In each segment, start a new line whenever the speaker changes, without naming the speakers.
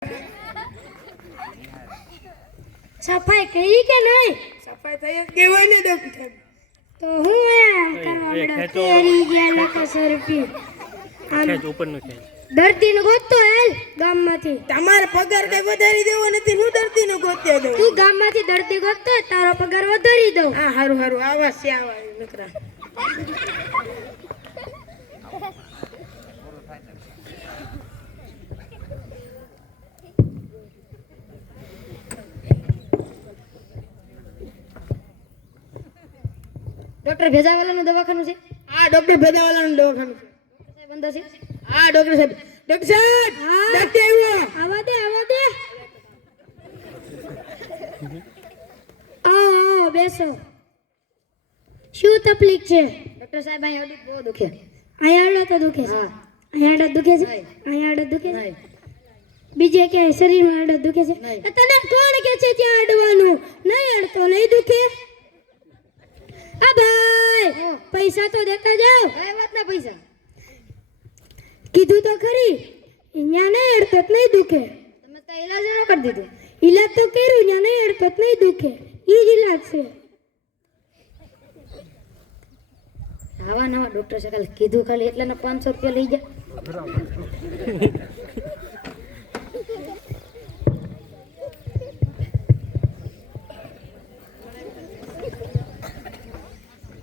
સફાઈ કરી કે નહીં?
સફાઈ થઈ જ ગઈ હોય ને ડોક્ટર.
તો હું
એ.
તેરી ગયા લાખો સો રૂપિયા.
ખેંચ ઉપરનું ખેંચ.
દર્દીને ગોતતો હેલ ગામમાંથી.
તમારે પગાર કઈ વધારી દેવો નથી હું દર્દી નું ગોતતો દઉં.
તું ગામમાંથી દર્દી ગોતતો તારો પગાર વધારી દઉં.
હા હારું હારું આવા છે આવા નકરા.
ડોક્ટર ભેજાવાલાનું દવાખાનું છે?
આ ડોક્ટર ભેદાવાલાનું દવાખાનું છે.
સાહેબ અંદર છે?
આ ડોક્ટર સાહેબ. ડોક્ટર સાહેબ ડોક્ટર આવ્યો
આવા દે આવા દે. આવો આવો બેસો. શું તકલીફ છે?
ડોક્ટર સાહેબ અહીં અડી બહુ દુખે.
અહીંયા આડા તો દુખે છે.
હા.
અહીંયા આડા દુખે છે. અહીંયા આડો દુખે છે? બીજે ક્યાંય શરીરમાં આડા દુખે છે? તને કોણ કે છે ત્યાં અડવાનું નહીં અડતો નહીં દુખે? આ ભાઈ
હા.
પૈસા તો દેતા જાઓ.
કઈ વાતના પૈસા?
કીધું તો ખરી અહીંયા ને અડતો નહીં દુખે.
તમે તો ઈલાજ ન કરી દીધું.
ઈલાજ તો કર્યું અહીંયા ને અડતો નહીં દુખે. ઈ જ ઈલાજ છે.
આવા નવા ડોક્ટર છે ખાલી કીધું ખાલી એટલાના પાંચસો રૂપિયા લઈ જા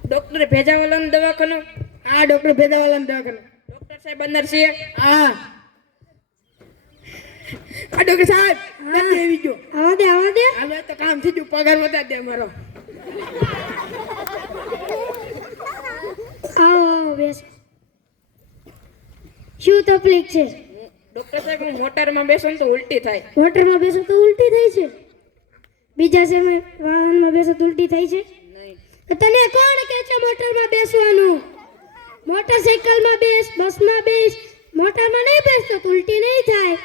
ડોક્ટર ભેજાવાલાનું દવાખાનું? આ ડોક્ટર ભેજાવાલાનું દવાખાનું. ડોક્ટર સાહેબ અંદર છે? હા. આ ડોક્ટર સાહેબ નથી આવી ગયો.
આવા દે આવા દે.
હવે તો કામ થઈ ગયું પગાર વધારી દે મારો.
આવો બેસો. શું તકલીફ છે?
ડોક્ટર સાહેબ હું મોટરમાં બેસો તો ઉલટી થાય.
મોટરમાં બેસો તો ઉલટી થાય છે. બીજા સમય વાહનમાં બેસો તો ઉલટી થાય છે. તને કોણ કહે છે મોટરમાં બેસવાનું? મોટરસાઇકલમાં બેસ બસમાં બેસ મોટરમાં નહીં બેસતો તો ઉલટી નહીં થાય.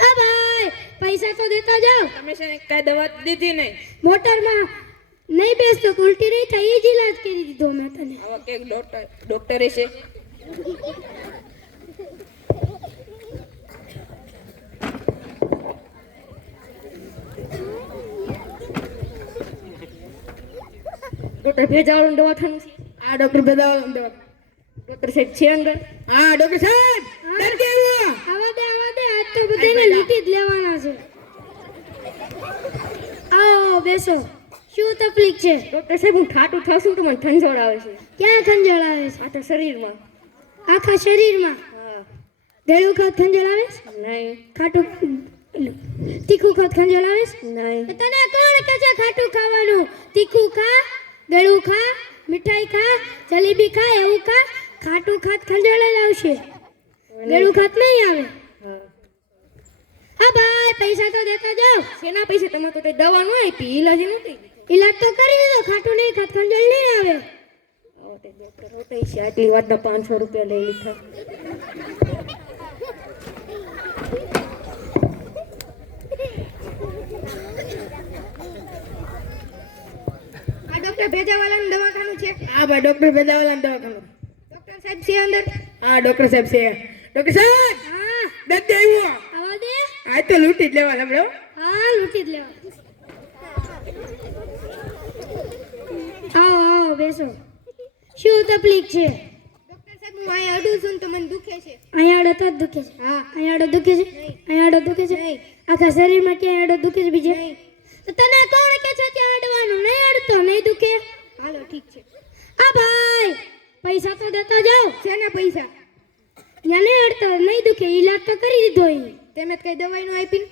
હા ભાઈ પૈસા તો દેતા જાઓ.
તમે છે ને કઈ દવા દીધી નહીં.
મોટરમાં નહીં બેસતો તો ઉલટી નહીં થાય. એ જ ઇલાજ કરી દીધો મેં તને.
આવા કે ડોક્ટર ડોક્ટરે છે.
ડોક્ટર ભેજાવાળું દવાખાનું છે.
આ ડોક્ટર ભેજાવાલાનું દવાખાનું.
ડોક્ટર સાહેબ છે અંદર.
હા ડોક્ટર સાહેબ ડરકે આવ્યો
આવા દે આવા દે આજ તો બધાને લૂંટી જ લેવાના છે. આવો બેસો. શું તકલીફ છે?
ડોક્ટર સાહેબ હું ઠાટું થાઉં તો મને ઠંજોળ આવે છે.
ક્યાં ખંજળ આવે છે?
આખા શરીરમાં.
આખા શરીરમાં? ગળું ખાત ખંજળ આવે છે?
નહીં.
ખાટું તીખું ખાત ખંજળ આવે છે?
નહીં.
તને કોણ કહે છે ખાટું ખાવાનું? તીખું ખા ગળું ખા મીઠાઈ ખા જલેબી ખા એવું ખા ખાટું ખાત ખંજોળે આવશે. ગળું ખાત નહીં આવે.
હા
ભાઈ પૈસા તો દેતા જાઓ.
સેના પૈસા? તમે તો કઈ દવા ન આપી ઈલાજ નથી
ઈલાજ તો કરી દીધો ખાટું નહીં ખાત ખંજળ નહીં આવે.
આટલી વાતના પાંચસો રૂપિયા લઈ લીધા.
ડોક્ટર ભેજાવાલાનું દવાખાનું છે?
હા ભાઈ ડોક્ટર ભેજાવાલાનું દવાખાનું.
ડોક્ટર સાહેબ છે અંદર?
હા ડોક્ટર સાહેબ છે. ડોક્ટર સાહેબ!
હા.
દર્દી આવ્યો.
આવા દે.
આ તો લૂંટી જ લેવા આપણે હા
લૂંટી જ લેવા. આવો આવો બેસો. શું તકલીફ છે?
ડોક્ટર સાહેબ હું અહીંયા અડું છું તો મને દુખે છે.
અહીંયા આડો તો જ દુખે છે.
હા.
અહીંયા આડો દુખે છે? અહીંયા આડો દુખે છે? આખા શરીરમાં ક્યાંય આડો દુખે છે બીજે? તો તને કોણ કે છે ત્યાં અડવાનું નહીં અડતો નહીં દુખે.
હાલો ઠીક છે.
આ ભાઈ પૈસા તો દેતા જાઓ.
ને પૈસા?
ત્યાં નહીં અડતો નહીં દુખે. ઈલાજ તો કરી દીધો અહીં
જ કઈ દવાઈ નો આપી ને?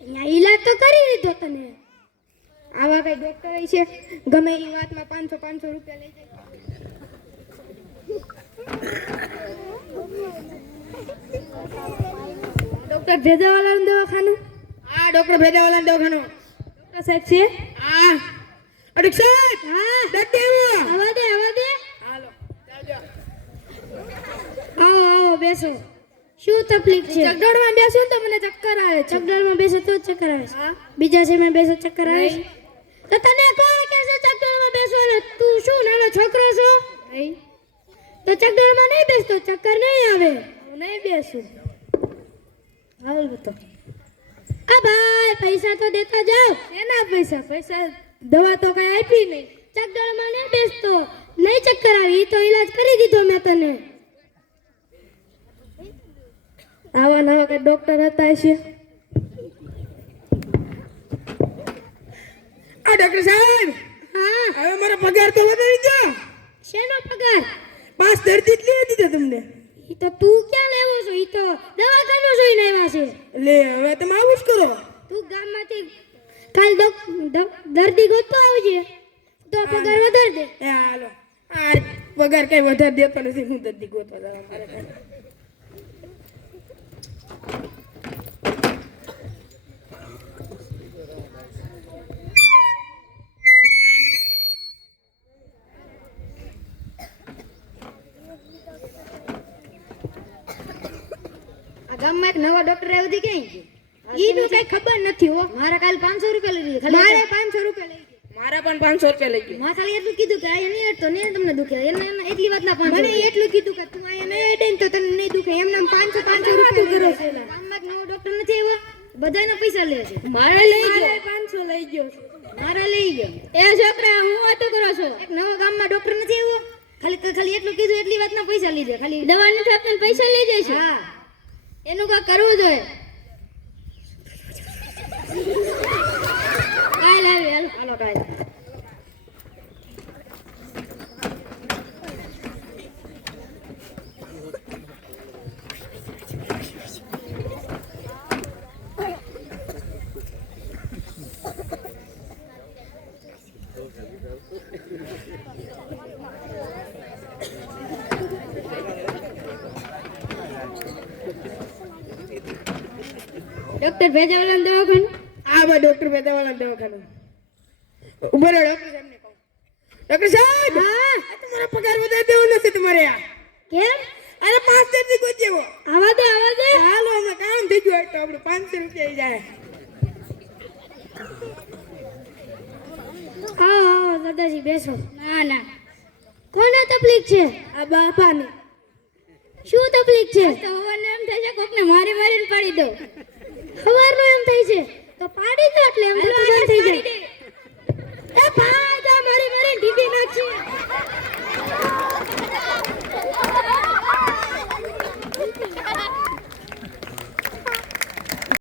અહીંયા ઈલાજ તો કરી દીધો તને.
આવા કઈ ડોક્ટર છે? ગમે એ વાતમાં પાંચસો પાંચસો રૂપિયા લઈ જાય.
ડોક્ટર ભેજાવાલાનું દવાખાનું?
હા ડોક્ટર ભેજાવાલાનું દવાખાનું.
સાહેબ છે?
હા. અડક સાહેબ
હા
આવ્યો
આવા. દે આવા દે
હાલો
આવો આવો બેસો. શું તકલીફ છે?
ચકડોળમાં બેસો ને તો મને ચક્કર આવે છે.
ચકડોળમાં બેસો તો ચક્કર આવે છે. બીજા સમય બેસો ચક્કર આવે છે? તો તને કોણ કહે છે ચકડોળમાં બેસવાનો તું શું નાનો છોકરો છો?
નહીં.
તો ચકડોળમાં નહીં બેસતો? ચક્કર નહીં આવે.
હું નહીં બેસું.
હાલ તો.
આ ભાઈ પૈસા તો દેતા જાઓ.
એના પૈસા પૈસા દવા તો કઈ આપી નહીં.
ચકડોળમાં નહીં બેસતો. નહીં ચક્કર આવી તો ઈલાજ કરી દીધો મેં તને.
આવા નવા કઈ ડોક્ટર હતા છે
આ ડોક્ટર સાહેબ
હા.
હવે મારો પગાર તો વધારી દો.
શેનો પગાર?
પાંચ દર્દી જ લઈ દીધો તમને.
ઈ તો તું ક્યાં લેવો છો? ઈ તો દવાખાનું જોઈને આવ્યા છે.
લે હવે તમે આવું જ કરો.
તું ગામમાંથી કાલ દો દર્દી ગોતતો આવજે. તો પગાર વધારી દે.
હાલો. આ પગાર કઈ વધારે દેતો નથી. હું દર્દી ગોતવા જવા મારે
ગામમાં એક નવા ડોક્ટર આવ્યો હતી ક્યાંય? ગયો
ઈ કઈ ખબર નથી હો.
મારા કાલ પાંચસો રૂપિયા લઈ લીધી
મારે પાંચસો રૂપિયા લઈ ગયા.
મારા પણ પાંચસો રૂપિયા લઈ ગયા.
માં ખાલી એટલું કીધું કે આ નહીં અડતો ને તમને દુખે. એને એટલી વાત ના પાંચસો
મને એટલું કીધું કે તું અહીંયા નહીં અડે ને તો તને નહીં દુખે. એમને પાંચસો પાંચસો રૂપિયા કરો છે
ગામમાં નવો ડોક્ટર નથી આવ્યો બધાના પૈસા લે છે.
મારે લઈ
મારે પાંચસો લઈ ગયો.
મારે લઈ ગયો.
એ છોકરા હું વાતો કરો છો?
એક નવા ગામમાં ડોક્ટર નથી આવ્યો? ખાલી ખાલી એટલું કીધું એટલી વાતના પૈસા લીધે. ખાલી
દવા નથી આપતા પૈસા લઈ જાય છે?
હા.
એનું કાંઈ કરવું જોઈએ કાલ આવે હાલ
હાલો કાંઈ
ડોક્ટર ભેજાવાલાનું દવાખાનું
આ બા ડોક્ટર બેદાવાળા દવાખાનું ઊભો રહો ડોક્ટર સાહેબને કહું. ડોક્ટર સાહેબ
હા.
તમારો પગાર વધારે દેવો નથી તમારે આ.
કેમ?
અરે પાંચથી કોઈ દેવો. આવા
દે આવા દે.
હાલો હમણાં કામ થઈ ગયું હોય તો આપણું પાંચસો રૂપિયા જાય.
હા હા દાદાજી બેસો. ના ના. કોને તકલીફ છે?
આ બાપાને.
શું તકલીફ છે? તો એમ થાય છે કોકને મારી મારીને પાડી દો હવારનો એમ થાય છે. તો પાડી